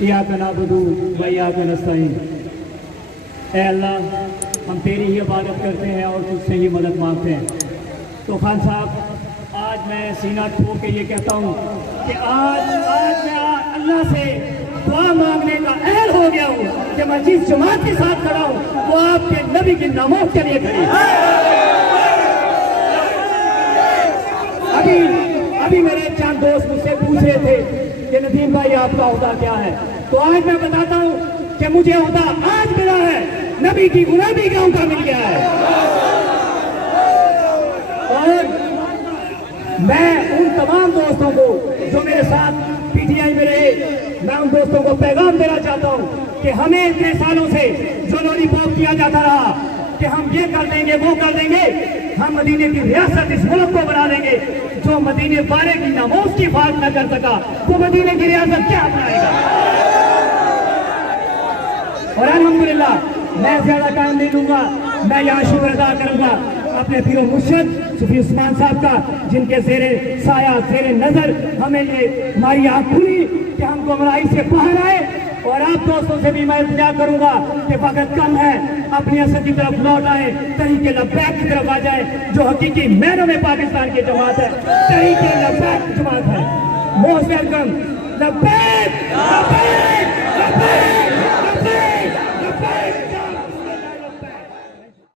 इय्याका नअबुदु व इय्याका नस्तईन। ऐ अल्लाह, हम तेरी ही इबादत करते हैं और तुझसे ही मदद मांगते हैं। तो खान साहब, आज मैं सीना ठोक के ये कहता हूँ कि आज मैं अल्लाह से दुआ मांगने का अहल हो गया हूँ कि मैं जिस जमात के साथ खड़ा हूँ वो आपके नबी की नामों के लिए खड़ी। अभी मेरे चंद दोस्त मुझसे पूछ रहे थे कि नदीम भाई आपका ओहदा क्या है, तो आज मैं बताता हूँ कि मुझे ओहदा आज मिला है, नबी की गुलामी का ओहदा मिल गया है। और मैं उन तमाम दोस्तों को जो मेरे साथ पीटीआई में रहे, मैं उन दोस्तों को पैगाम देना चाहता हूँ कि हमें इतने सालों से जो लॉलीपॉप किया जाता रहा कि हम ये कर देंगे वो कर देंगे, हम मदीने की रियासत इस मुल्क को बना देंगे। जो मदीने वाले की नामोज की बात न कर सका वो मदीने की रियासत क्या अपनाएगा। और अल्हम्दुलिल्लाह मैं ज्यादा टाइम नहीं लूंगा, मैं यहाँ शुक्र अदा करूंगा अपने पीरो मुर्शिद सूफी उस्मान साहब का, जिनके ज़ेरे साया ज़ेरे नजर हमें ये हमारी आँख खुली कि हम गुमराही से बाहर आए। और आप दोस्तों से भी मैं इंतजार करूंगा कि वक्त कम है, अपनी असर की तरफ लौट आए, तरीके लब्बैक की तरफ आ जाए, जो हकीकी मैनों में पाकिस्तान की जमात है, तरीके लब्बैक जमात है। Most welcome. लब्बैक लब्बैक लब्बैक।